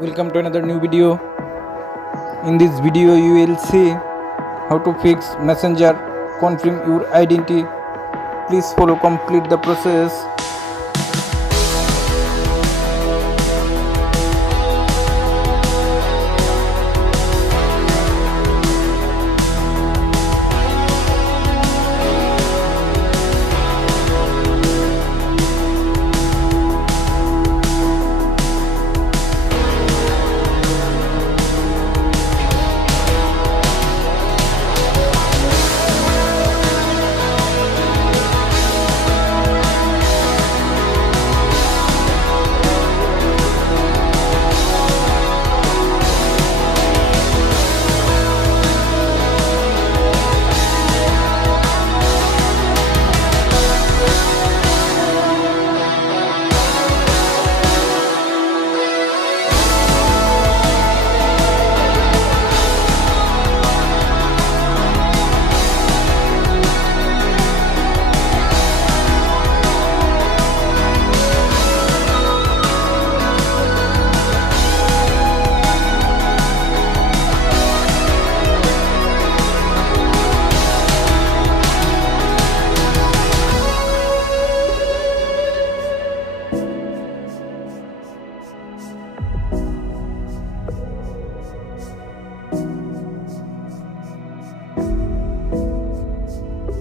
Welcome to another new video. In this video you will see how to fix messenger, confirm your identity. Please follow complete the process.